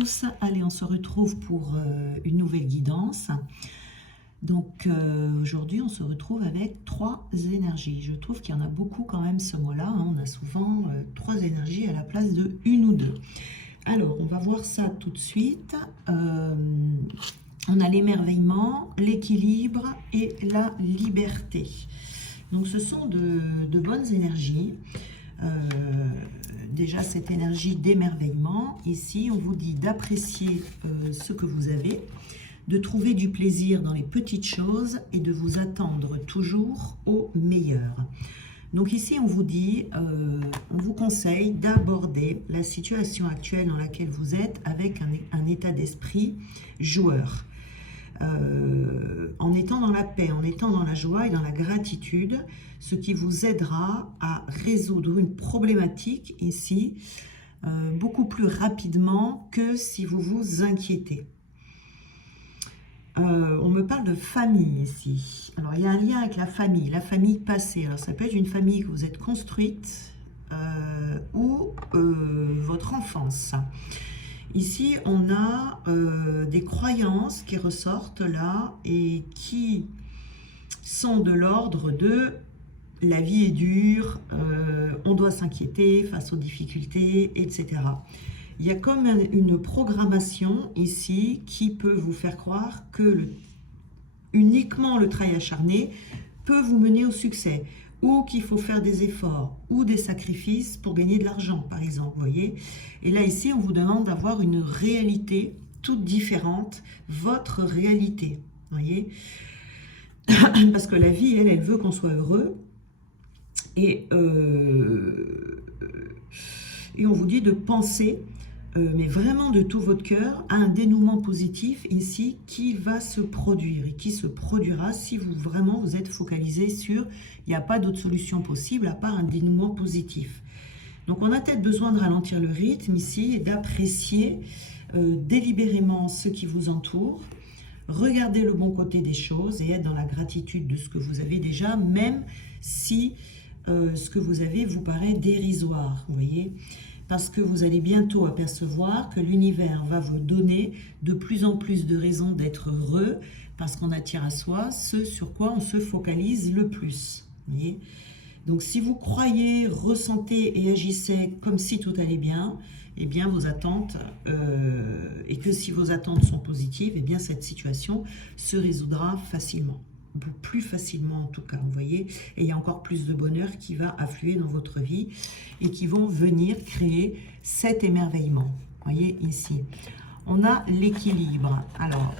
tous, allez on se retrouve pour une nouvelle guidance. Donc aujourd'hui on se retrouve avec 3 énergies. Je trouve qu'il y en a beaucoup quand même ce mois-là, hein. On a souvent 3 énergies à la place de une ou deux. Alors on va voir ça tout de suite. On a l'émerveillement, l'équilibre et la liberté. Donc ce sont de bonnes énergies. Déjà cette énergie d'émerveillement, ici on vous dit d'apprécier ce que vous avez, de trouver du plaisir dans les petites choses et de vous attendre toujours au meilleur. Donc ici on vous dit, on vous conseille d'aborder la situation actuelle dans laquelle vous êtes avec un état d'esprit joueur. En étant dans la paix, en étant dans la joie et dans la gratitude, ce qui vous aidera à résoudre une problématique ici beaucoup plus rapidement que si vous vous inquiétez. On me parle de famille ici. Alors il y a un lien avec la famille passée. Alors ça peut être une famille que vous êtes construite ou votre enfance. Ici, on a des croyances qui ressortent là et qui sont de l'ordre de la vie est dure, on doit s'inquiéter face aux difficultés, etc. Il y a comme une programmation ici qui peut vous faire croire que uniquement le travail acharné peut vous mener au succès, ou qu'il faut faire des efforts ou des sacrifices pour gagner de l'argent, par exemple, vous voyez. Et là, ici, on vous demande d'avoir une réalité toute différente, votre réalité, vous voyez. Parce que la vie, elle veut qu'on soit heureux. Et on vous dit de penser, mais vraiment de tout votre cœur, à un dénouement positif ici qui va se produire et qui se produira si vous vraiment vous êtes focalisé sur il n'y a pas d'autre solution possible à part un dénouement positif. Donc on a peut-être besoin de ralentir le rythme ici et d'apprécier délibérément ce qui vous entoure, regarder le bon côté des choses et être dans la gratitude de ce que vous avez déjà, même si ce que vous avez vous paraît dérisoire, vous voyez. Parce que vous allez bientôt apercevoir que l'univers va vous donner de plus en plus de raisons d'être heureux, parce qu'on attire à soi ce sur quoi on se focalise le plus. Vous voyez. Donc si vous croyez, ressentez et agissez comme si tout allait bien, eh bien vos attentes, et que si vos attentes sont positives, eh bien cette situation se résoudra facilement. Plus facilement en tout cas, vous voyez, et il y a encore plus de bonheur qui va affluer dans votre vie et qui vont venir créer cet émerveillement. Vous voyez ici, on a l'équilibre. Alors,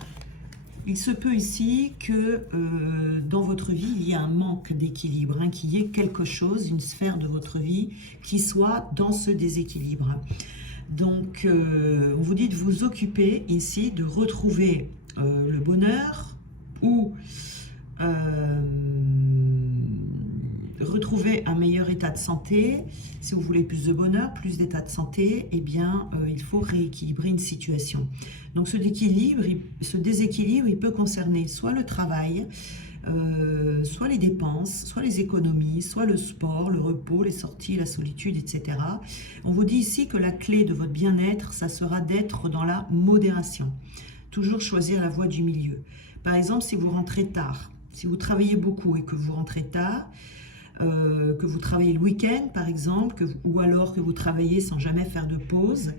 il se peut ici que dans votre vie, il y ait un manque d'équilibre, hein, qu'il y ait quelque chose, une sphère de votre vie qui soit dans ce déséquilibre. Donc, on vous dit de vous occuper ici, de retrouver le bonheur ou retrouver un meilleur état de santé. Si vous voulez plus de bonheur, plus d'état de santé, eh bien il faut rééquilibrer une situation. Donc ce déséquilibre, il peut concerner soit le travail, soit les dépenses, soit les économies, soit le sport, le repos, les sorties, la solitude, etc. On vous dit ici que la clé de votre bien-être, ça sera d'être dans la modération. Toujours choisir la voie du milieu. Par exemple, si vous rentrez tard, si vous travaillez beaucoup et que vous rentrez tard, que vous travaillez le week-end par exemple, ou alors que vous travaillez sans jamais faire de pause,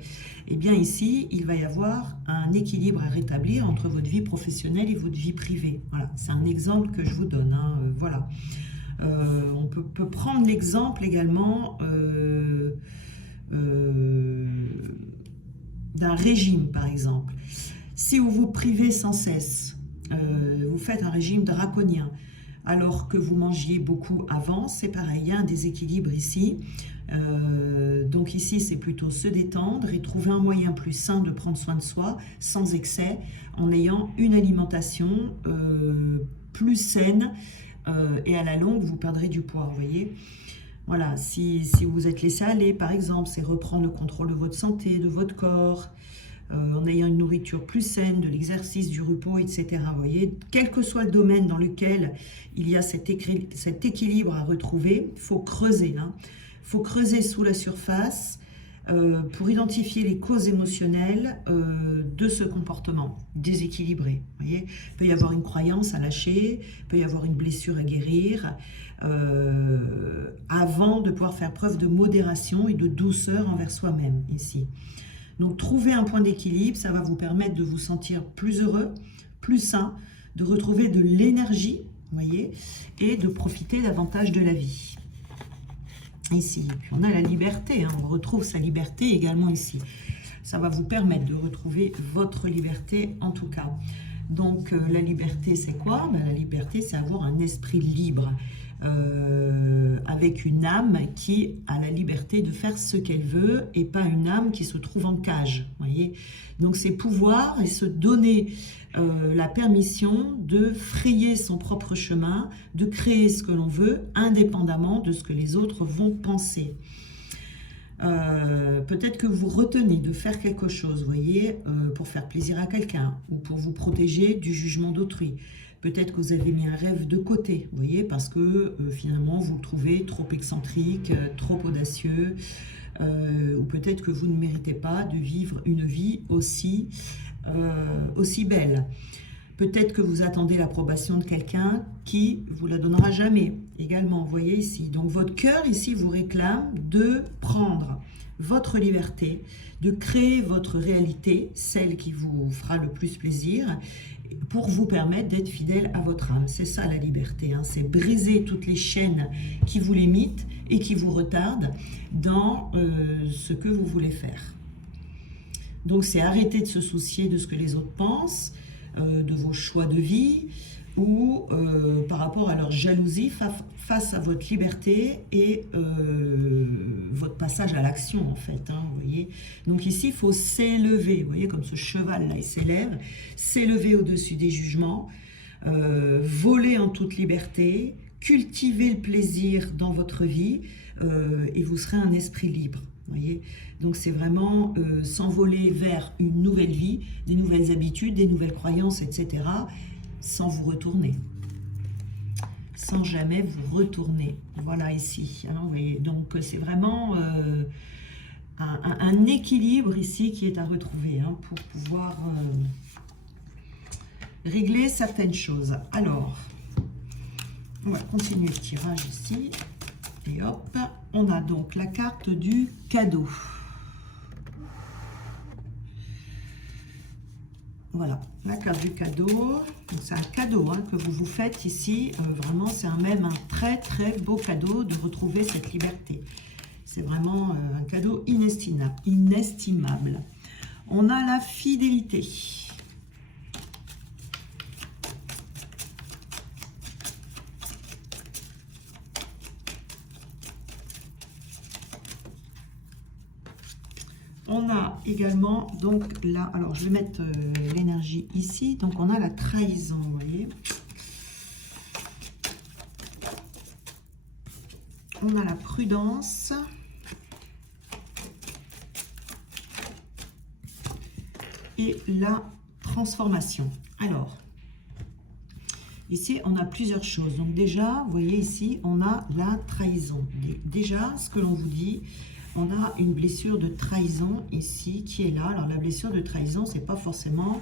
eh bien ici, il va y avoir un équilibre à rétablir entre votre vie professionnelle et votre vie privée. Voilà, c'est un exemple que je vous donne, hein, voilà. On peut prendre l'exemple également d'un régime par exemple. Si vous vous privez sans cesse, vous faites un régime draconien, alors que vous mangiez beaucoup avant, c'est pareil, il y a un déséquilibre ici. Donc ici, c'est plutôt se détendre et trouver un moyen plus sain de prendre soin de soi, sans excès, en ayant une alimentation plus saine, et à la longue, vous perdrez du poids, vous voyez. Voilà, si vous êtes laissé aller, par exemple, c'est reprendre le contrôle de votre santé, de votre corps, en ayant une nourriture plus saine, de l'exercice, du repos, etc. Vous voyez, quel que soit le domaine dans lequel il y a cet équilibre à retrouver, il faut creuser. Hein. Il faut creuser sous la surface, pour identifier les causes émotionnelles de ce comportement déséquilibré. Voyez, il peut y avoir une croyance à lâcher, il peut y avoir une blessure à guérir, avant de pouvoir faire preuve de modération et de douceur envers soi-même ici. Donc trouver un point d'équilibre, ça va vous permettre de vous sentir plus heureux, plus sain, de retrouver de l'énergie, voyez, et de profiter davantage de la vie. Ici, puis on a la liberté, hein, on retrouve sa liberté également ici. Ça va vous permettre de retrouver votre liberté en tout cas. Donc la liberté c'est quoi? Ben, la liberté c'est avoir un esprit libre, avec une âme qui a la liberté de faire ce qu'elle veut et pas une âme qui se trouve en cage. Voyez, donc c'est pouvoir et se donner la permission de frayer son propre chemin, de créer ce que l'on veut indépendamment de ce que les autres vont penser. Peut-être que vous retenez de faire quelque chose, voyez, pour faire plaisir à quelqu'un ou pour vous protéger du jugement d'autrui. Peut-être que vous avez mis un rêve de côté, vous voyez, parce que finalement vous le trouvez trop excentrique, trop audacieux, ou peut-être que vous ne méritez pas de vivre une vie aussi belle. Peut-être que vous attendez l'approbation de quelqu'un qui vous la donnera jamais, également, vous voyez ici. Donc votre cœur ici vous réclame de prendre votre liberté, de créer votre réalité, celle qui vous fera le plus plaisir, pour vous permettre d'être fidèle à votre âme. C'est ça la liberté, hein. C'est briser toutes les chaînes qui vous limitent et qui vous retardent dans ce que vous voulez faire. Donc c'est arrêter de se soucier de ce que les autres pensent, de vos choix de vie ou par rapport à leur jalousie face à votre liberté et votre passage à l'action en fait, hein, vous voyez. Donc ici il faut s'élever, vous voyez, comme ce cheval là il s'élève, s'élever au-dessus des jugements, voler en toute liberté, cultiver le plaisir dans votre vie et vous serez un esprit libre. Voyez, donc c'est vraiment s'envoler vers une nouvelle vie, des nouvelles habitudes, des nouvelles croyances, etc. sans vous retourner, sans jamais vous retourner. Voilà ici, hein, vous voyez, donc c'est vraiment un équilibre ici qui est à retrouver, hein, pour pouvoir régler certaines choses. Alors, on va continuer le tirage ici. Et hop, on a donc la carte du cadeau. Voilà, la carte du cadeau. C'est un cadeau, hein, que vous vous faites ici. Vraiment, c'est même un très très beau cadeau de retrouver cette liberté. C'est vraiment un cadeau inestimable. On a la fidélité. On a également, donc là, alors je vais mettre l'énergie ici, donc on a la trahison, vous voyez. On a la prudence. Et la transformation. Alors, ici, on a plusieurs choses. Donc déjà, vous voyez ici, on a la trahison. Déjà, ce que l'on vous dit, on a une blessure de trahison ici qui est là. Alors la blessure de trahison, c'est pas forcément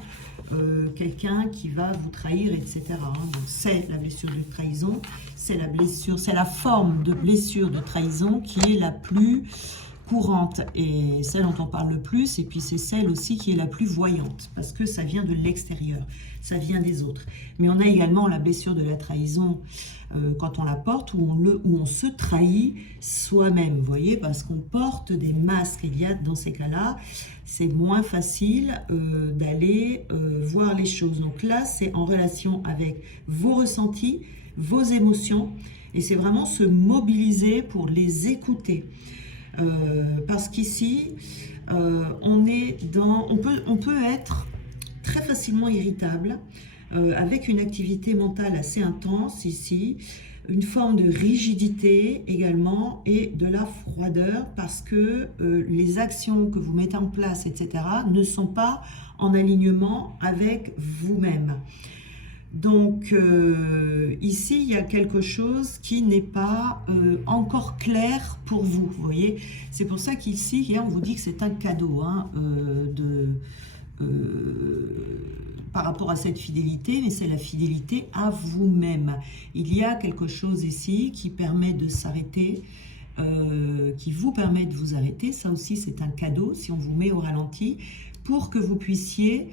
quelqu'un qui va vous trahir, etc. Hein. Donc c'est la blessure de trahison, c'est la blessure, c'est la forme de blessure de trahison qui est la plus courante et celle dont on parle le plus, et puis c'est celle aussi qui est la plus voyante parce que ça vient de l'extérieur, ça vient des autres. Mais on a également la blessure de la trahison quand on la porte, où on se trahit soi-même, vous voyez, parce qu'on porte des masques. Il y a dans ces cas-là, c'est moins facile d'aller voir les choses. Donc là, c'est en relation avec vos ressentis, vos émotions, et c'est vraiment se mobiliser pour les écouter. Parce qu'ici, on peut être très facilement irritable, avec une activité mentale assez intense ici, une forme de rigidité également et de la froideur parce que les actions que vous mettez en place, etc., ne sont pas en alignement avec vous-même. Donc, ici, il y a quelque chose qui n'est pas encore clair pour vous, vous voyez. C'est pour ça qu'ici, on vous dit que c'est un cadeau hein, par rapport à cette fidélité, mais c'est la fidélité à vous-même. Il y a quelque chose ici qui permet de s'arrêter, qui vous permet de vous arrêter. Ça aussi, c'est un cadeau, si on vous met au ralenti, pour que vous puissiez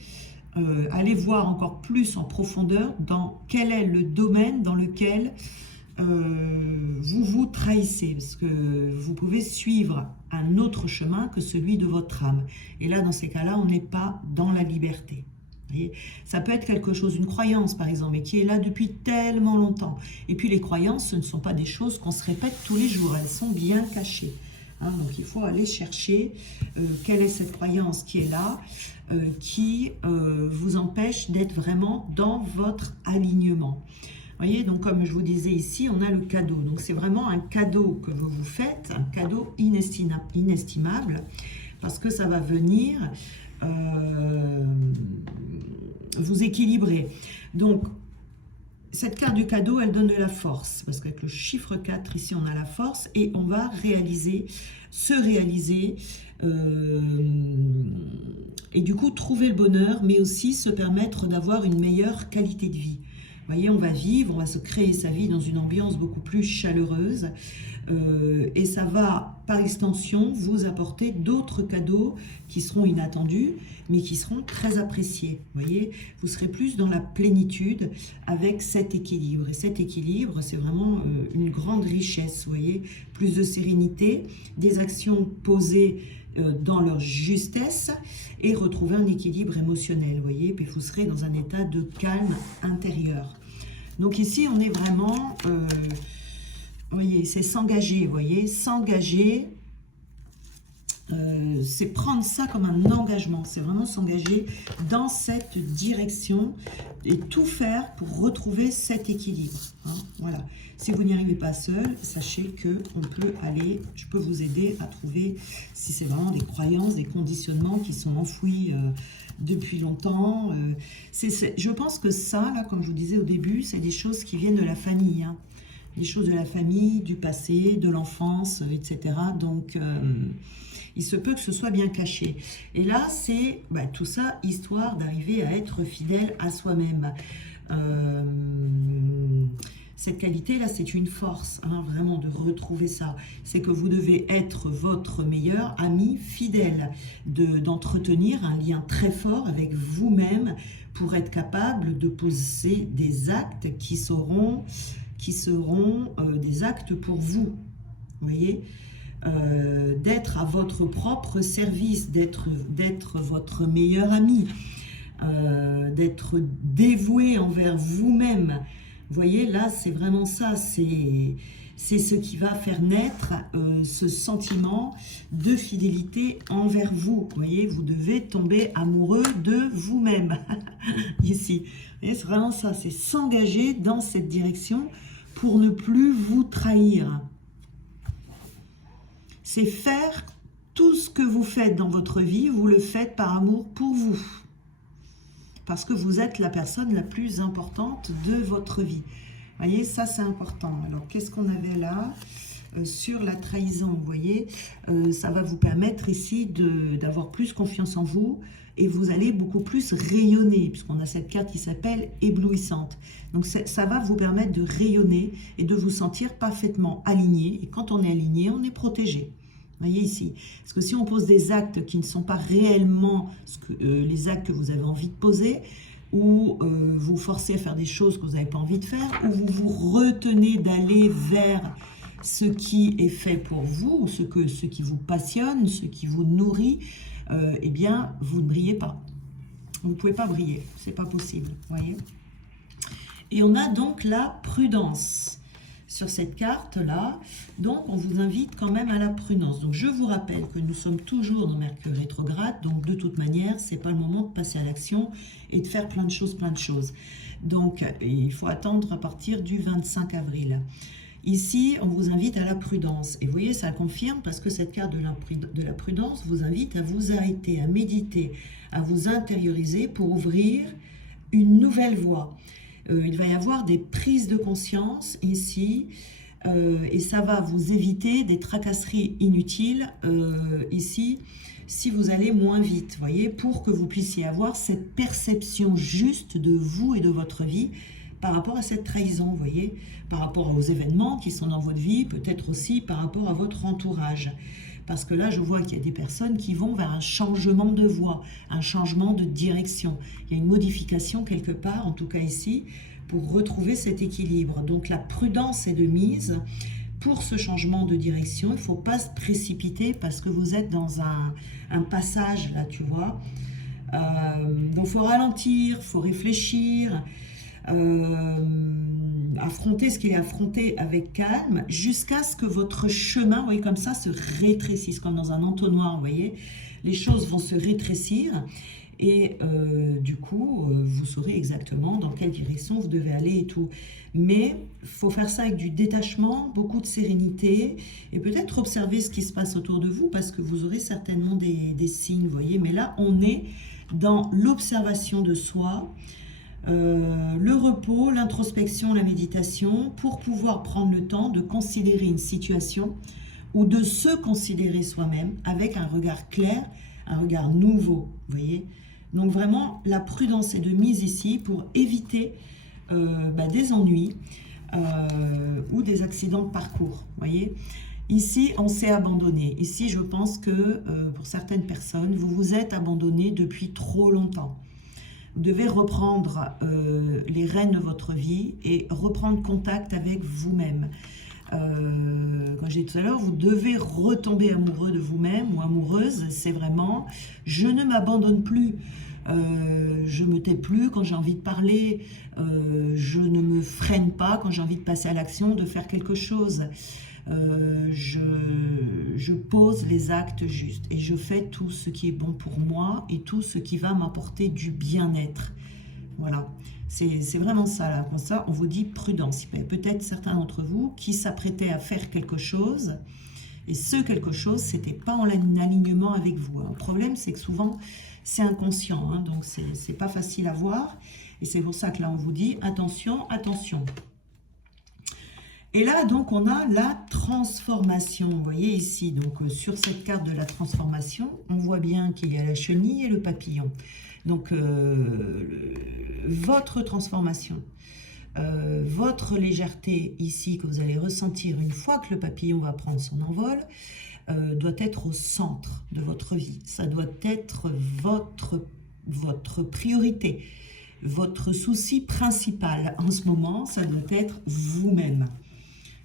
aller voir encore plus en profondeur dans quel est le domaine dans lequel vous vous trahissez, parce que vous pouvez suivre un autre chemin que celui de votre âme. Et là, dans ces cas-là, on n'est pas dans la liberté. Vous voyez, ça peut être quelque chose, une croyance par exemple, et qui est là depuis tellement longtemps. Et puis les croyances, ce ne sont pas des choses qu'on se répète tous les jours, elles sont bien cachées. Hein, donc il faut aller chercher quelle est cette croyance qui est là, qui vous empêche d'être vraiment dans votre alignement. Vous voyez, donc comme je vous disais ici, on a le cadeau. Donc c'est vraiment un cadeau que vous vous faites, un cadeau inestimable, parce que ça va venir vous équilibrer. Donc cette carte du cadeau, elle donne de la force, parce qu'avec le chiffre 4, ici, on a la force, et on va réaliser, se réaliser, et du coup, trouver le bonheur, mais aussi se permettre d'avoir une meilleure qualité de vie. Vous voyez, on va vivre, on va se créer sa vie dans une ambiance beaucoup plus chaleureuse, et ça va, par extension, vous apporter d'autres cadeaux qui seront inattendus, mais qui seront très appréciés. Vous voyez, vous serez plus dans la plénitude avec cet équilibre. Et cet équilibre, c'est vraiment une grande richesse, vous voyez, plus de sérénité, des actions posées dans leur justesse et retrouver un équilibre émotionnel, vous voyez, puis vous serez dans un état de calme intérieur. Donc ici, on est vraiment, vous voyez, c'est s'engager, vous voyez, s'engager, c'est prendre ça comme un engagement, c'est vraiment s'engager dans cette direction et tout faire pour retrouver cet équilibre. Hein, voilà. Si vous n'y arrivez pas seul, sachez que on peut aller, je peux vous aider à trouver si c'est vraiment des croyances, des conditionnements qui sont enfouis depuis longtemps. Je pense que ça, là, comme je vous disais au début, c'est des choses qui viennent de la famille, hein. Les choses de la famille, du passé, de l'enfance, etc. Donc, il se peut que ce soit bien caché. Et là, c'est tout ça, histoire d'arriver à être fidèle à soi-même. Cette qualité-là, c'est une force, hein, vraiment, de retrouver ça. C'est que vous devez être votre meilleur ami fidèle, d'entretenir un lien très fort avec vous-même pour être capable de poser des actes qui seront des actes pour vous. Vous voyez, d'être à votre propre service, d'être votre meilleur ami, d'être dévoué envers vous-même. Vous voyez, là, c'est vraiment ça, c'est ce qui va faire naître ce sentiment de fidélité envers vous. Vous voyez, vous devez tomber amoureux de vous-même, ici. C'est vraiment ça, c'est s'engager dans cette direction pour ne plus vous trahir. C'est faire tout ce que vous faites dans votre vie, vous le faites par amour pour vous. Parce que vous êtes la personne la plus importante de votre vie. Vous voyez, ça c'est important. Alors, qu'est-ce qu'on avait là sur la trahison, vous voyez, ça va vous permettre ici d'avoir plus confiance en vous et vous allez beaucoup plus rayonner, puisqu'on a cette carte qui s'appelle éblouissante. Donc ça va vous permettre de rayonner et de vous sentir parfaitement aligné. Et quand on est aligné, on est protégé. Vous voyez ici, parce que si on pose des actes qui ne sont pas réellement les actes que vous avez envie de poser, ou vous forcez à faire des choses que vous n'avez pas envie de faire, ou vous vous retenez d'aller vers ce qui est fait pour vous, ce qui vous passionne, ce qui vous nourrit, eh bien, vous ne brillez pas. Vous ne pouvez pas briller, c'est pas possible, vous voyez. Et on a donc la prudence sur cette carte-là. Donc, on vous invite quand même à la prudence. Donc, je vous rappelle que nous sommes toujours dans Mercure rétrograde. Donc, de toute manière, ce n'est pas le moment de passer à l'action et de faire plein de choses, Donc, il faut attendre à partir du 25 avril. Ici, on vous invite à la prudence. Et vous voyez, ça confirme parce que cette carte de la prudence vous invite à vous arrêter, à méditer, à vous intérioriser pour ouvrir une nouvelle voie. il va y avoir des prises de conscience ici, et ça va vous éviter des tracasseries inutiles ici, si vous allez moins vite, voyez, pour que vous puissiez avoir cette perception juste de vous et de votre vie par rapport à cette trahison, vous voyez, par rapport aux événements qui sont dans votre vie, peut-être aussi par rapport à votre entourage. Parce que là, je vois qu'il y a des personnes qui vont vers un changement de voie, un changement de direction. Il y a une modification quelque part, en tout cas ici, pour retrouver cet équilibre. Donc la prudence est de mise pour ce changement de direction. Il ne faut pas se précipiter parce que vous êtes dans un passage, là, tu vois. Donc il faut ralentir, il faut réfléchir, affronter ce qu'il est affronté avec calme, jusqu'à ce que votre chemin, vous voyez, comme ça, se rétrécisse, comme dans un entonnoir, vous voyez. Les choses vont se rétrécir. Et du coup, vous saurez exactement dans quelle direction vous devez aller et tout. Mais il faut faire ça avec du détachement, beaucoup de sérénité, et peut-être observer ce qui se passe autour de vous, parce que vous aurez certainement des signes, vous voyez. Mais là, on est dans l'observation de soi, le repos, l'introspection, la méditation, pour pouvoir prendre le temps de considérer une situation ou de se considérer soi-même avec un regard clair, un regard nouveau, vous voyez. Donc vraiment, la prudence est de mise ici pour éviter des ennuis ou des accidents de parcours, vous voyez. Ici, on s'est abandonné. Ici, je pense que pour certaines personnes, vous vous êtes abandonné depuis trop longtemps. Vous devez reprendre les rênes de votre vie et reprendre contact avec vous-même. Comme j'ai dit tout à l'heure, vous devez retomber amoureux de vous-même ou amoureuse. C'est vraiment, je ne m'abandonne plus, je me tais plus quand j'ai envie de parler, je ne me freine pas quand j'ai envie de passer à l'action, de faire quelque chose. Je pose les actes justes et je fais tout ce qui est bon pour moi et tout ce qui va m'apporter du bien-être. Voilà, c'est vraiment ça, là. Comme ça, on vous dit prudence. Il y a peut-être certains d'entre vous qui s'apprêtaient à faire quelque chose et ce quelque chose, c'était pas en alignement avec vous. Le problème, c'est que souvent, c'est inconscient, hein, donc c'est pas facile à voir. Et c'est pour ça que là, on vous dit attention, attention. Et là, donc, on a la transformation. Vous voyez ici, donc sur cette carte de la transformation, on voit bien qu'il y a la chenille et le papillon. Donc, votre transformation, votre légèreté ici que vous allez ressentir une fois que le papillon va prendre son envol, doit être au centre de votre vie. Ça doit être votre priorité, votre souci principal en ce moment, ça doit être vous-même.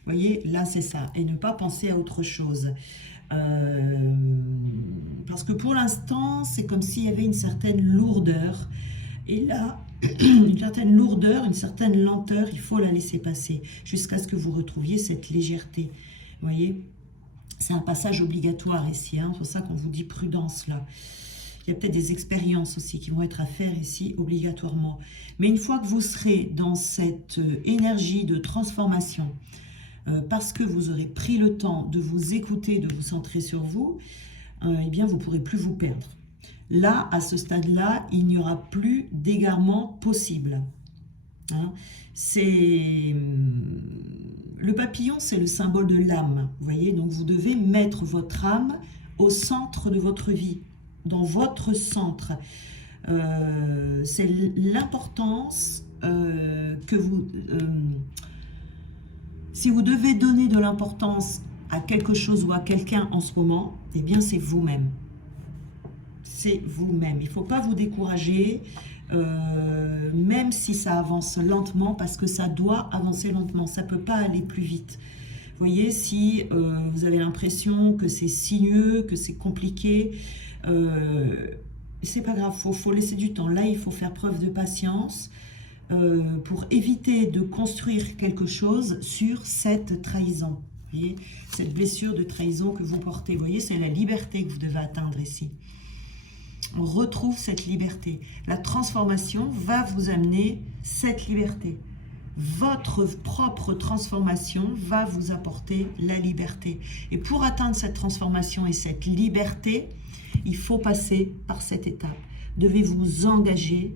Vous voyez, là c'est ça, et ne pas penser à autre chose. Parce que pour l'instant, c'est comme s'il y avait une certaine lourdeur. Et là, une certaine lourdeur, une certaine lenteur, il faut la laisser passer jusqu'à ce que vous retrouviez cette légèreté. Vous voyez, c'est un passage obligatoire ici, hein, c'est pour ça qu'on vous dit prudence là. Il y a peut-être des expériences aussi qui vont être à faire ici obligatoirement. Mais une fois que vous serez dans cette énergie de transformation, parce que vous aurez pris le temps de vous écouter, de vous centrer sur vous, eh bien vous ne pourrez plus vous perdre. Là, à ce stade-là, il n'y aura plus d'égarement possible. Hein, le papillon, c'est le symbole de l'âme. Vous voyez, donc vous devez mettre votre âme au centre de votre vie, dans votre centre. C'est l'importance que vous... si vous devez donner de l'importance à quelque chose ou à quelqu'un en ce moment, eh bien c'est vous-même. C'est vous-même. Il ne faut pas vous décourager, même si ça avance lentement, parce que ça doit avancer lentement. Ça ne peut pas aller plus vite. Vous voyez, si vous avez l'impression que c'est sinueux, que c'est compliqué, c'est pas grave, faut laisser du temps. Là, il faut faire preuve de patience pour éviter de construire quelque chose sur cette trahison. Vous voyez, cette blessure de trahison que vous portez. Vous voyez, c'est la liberté que vous devez atteindre ici. On retrouve cette liberté. La transformation va vous amener cette liberté. Votre propre transformation va vous apporter la liberté. Et pour atteindre cette transformation et cette liberté, il faut passer par cette étape. Devez vous engager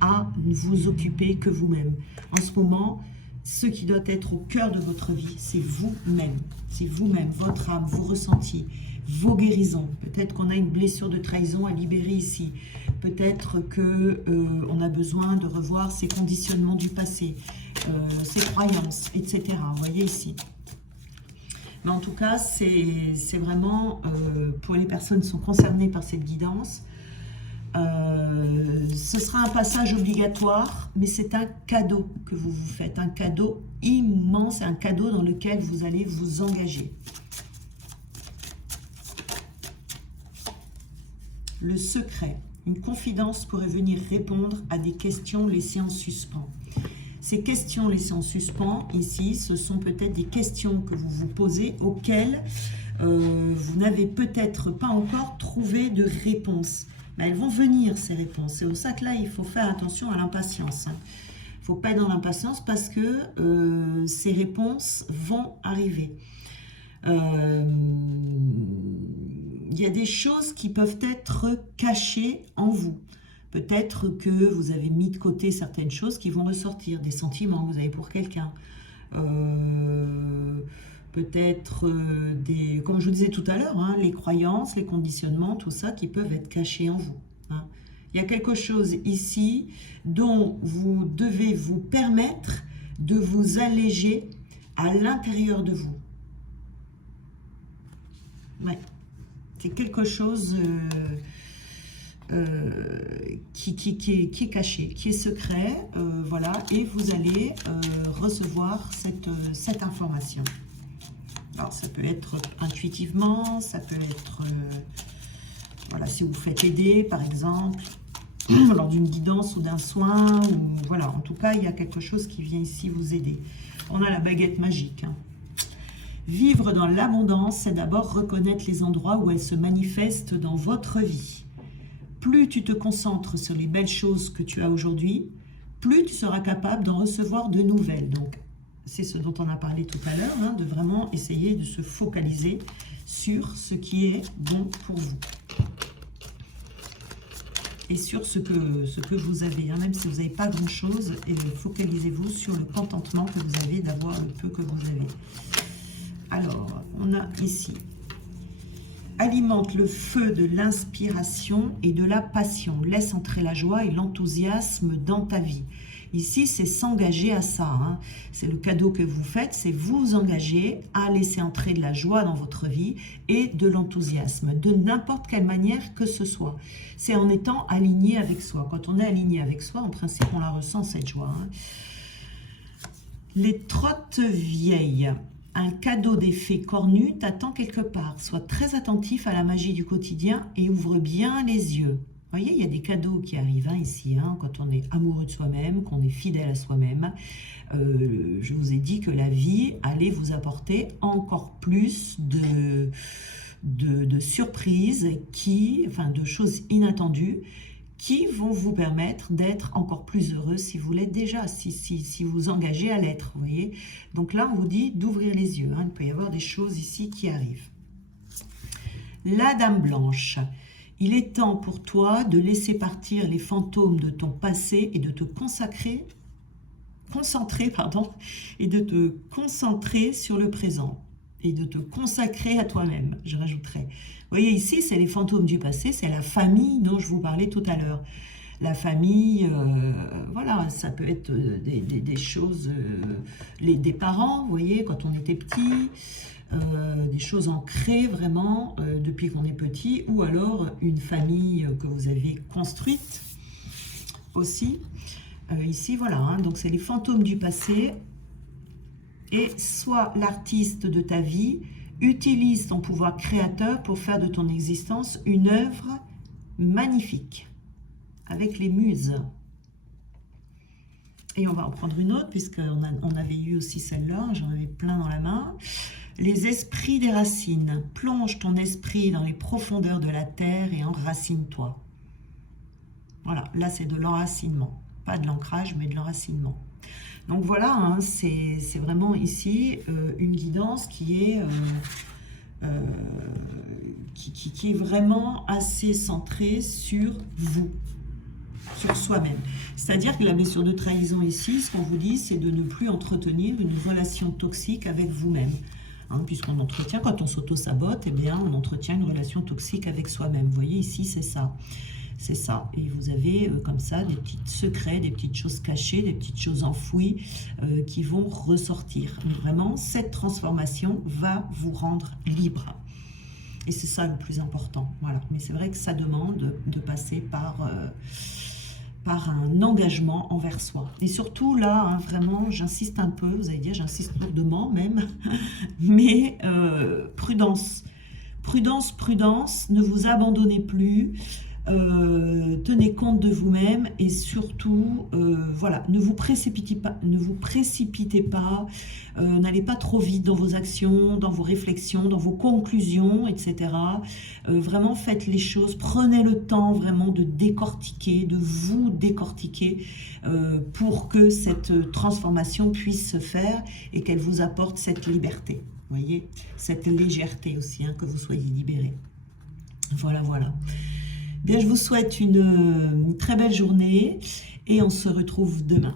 à vous occuper que vous-même. En ce moment, ce qui doit être au cœur de votre vie, c'est vous-même. C'est vous-même, votre âme, vos ressentis, vos guérisons. Peut-être qu'on a une blessure de trahison à libérer ici. Peut-être qu'on a besoin de revoir ses conditionnements du passé, ses croyances, etc. Vous voyez ici. Mais en tout cas, c'est vraiment pour les personnes qui sont concernées par cette guidance. Ce sera un passage obligatoire, mais c'est un cadeau que vous vous faites, un cadeau immense, un cadeau dans lequel vous allez vous engager. Le secret, une confidence pourrait venir répondre à des questions laissées en suspens. Ces questions laissées en suspens, ici, ce sont peut-être des questions que vous vous posez auxquelles vous n'avez peut-être pas encore trouvé de réponse. Mais elles vont venir, ces réponses. C'est pour ça que là, il faut faire attention à l'impatience. Il ne faut pas être dans l'impatience parce que ces réponses vont arriver. Il y a des choses qui peuvent être cachées en vous. Peut-être que vous avez mis de côté certaines choses qui vont ressortir, des sentiments que vous avez pour quelqu'un. Peut-être comme je vous disais tout à l'heure, hein, les croyances, les conditionnements, tout ça qui peuvent être cachés en vous. Hein. Il y a quelque chose ici dont vous devez vous permettre de vous alléger à l'intérieur de vous. Ouais. C'est quelque chose qui est caché, qui est secret, voilà, et vous allez recevoir cette information. Alors, ça peut être intuitivement, ça peut être, voilà, si vous faites aider, par exemple, lors d'une guidance ou d'un soin, ou, voilà, en tout cas, il y a quelque chose qui vient ici vous aider. On a la baguette magique, hein. Vivre dans l'abondance, c'est d'abord reconnaître les endroits où elle se manifeste dans votre vie. Plus tu te concentres sur les belles choses que tu as aujourd'hui, plus tu seras capable d'en recevoir de nouvelles. Donc, c'est ce dont on a parlé tout à l'heure, hein, de vraiment essayer de se focaliser sur ce qui est bon pour vous. Et sur ce que vous avez, hein, même si vous n'avez pas grand-chose, focalisez-vous sur le contentement que vous avez d'avoir le peu que vous avez. Alors, on a ici, alimente le feu de l'inspiration et de la passion. Laisse entrer la joie et l'enthousiasme dans ta vie. Ici, c'est s'engager à ça. Hein. C'est le cadeau que vous faites, c'est vous engager à laisser entrer de la joie dans votre vie et de l'enthousiasme, de n'importe quelle manière que ce soit. C'est en étant aligné avec soi. Quand on est aligné avec soi, en principe, on la ressent, cette joie. Hein. Les trottes vieilles. Un cadeau des fées cornues t'attend quelque part. Sois très attentif à la magie du quotidien et ouvre bien les yeux. Vous voyez, il y a des cadeaux qui arrivent hein, ici, hein, quand on est amoureux de soi-même, qu'on est fidèle à soi-même. Je vous ai dit que la vie allait vous apporter encore plus de surprises, de choses inattendues, qui vont vous permettre d'être encore plus heureux si vous l'êtes déjà, si vous engagez à l'être, vous voyez. Donc là, on vous dit d'ouvrir les yeux. Hein. Il peut y avoir des choses ici qui arrivent. La Dame Blanche. Il est temps pour toi de laisser partir les fantômes de ton passé et de te concentrer sur le présent. Et de te consacrer à toi-même, je rajouterais. Vous voyez ici, c'est les fantômes du passé, c'est la famille dont je vous parlais tout à l'heure. La famille, voilà, ça peut être des choses, des parents, vous voyez, quand on était petit, des choses ancrées vraiment depuis qu'on est petit, ou alors une famille que vous avez construite aussi. Ici, voilà, hein, donc c'est les fantômes du passé. Et sois l'artiste de ta vie, utilise ton pouvoir créateur pour faire de ton existence une œuvre magnifique, avec les muses. Et on va en prendre une autre, puisqu'on avait eu aussi celle-là, j'en avais plein dans la main. Les esprits des racines, plonge ton esprit dans les profondeurs de la terre et enracine-toi. Voilà, là c'est de l'enracinement, pas de l'ancrage, mais de l'enracinement. Donc voilà, hein, c'est vraiment ici une guidance qui est vraiment assez centrée sur vous. sur soi-même. C'est-à-dire que la blessure de trahison ici, ce qu'on vous dit, c'est de ne plus entretenir une relation toxique avec vous-même. Hein, puisqu'on entretient, quand on s'auto-sabote, eh bien, on entretient une relation toxique avec soi-même. Vous voyez, ici, c'est ça. C'est ça. Et vous avez comme ça des petits secrets, des petites choses cachées, des petites choses enfouies qui vont ressortir. Donc, vraiment, cette transformation va vous rendre libre. Et c'est ça le plus important. Voilà. Mais c'est vrai que ça demande de passer par un engagement envers soi. Et surtout, là, hein, vraiment, j'insiste un peu, vous allez dire, j'insiste lourdement même, mais prudence. Prudence, prudence, ne vous abandonnez plus. Tenez compte de vous-même et surtout, voilà, ne vous précipitez pas, n'allez pas trop vite dans vos actions, dans vos réflexions, dans vos conclusions, etc. Vraiment, faites les choses, prenez le temps vraiment de décortiquer, de vous décortiquer pour que cette transformation puisse se faire et qu'elle vous apporte cette liberté, vous voyez, cette légèreté aussi, hein, que vous soyez libérés. Voilà, voilà. Bien, je vous souhaite une très belle journée et on se retrouve demain.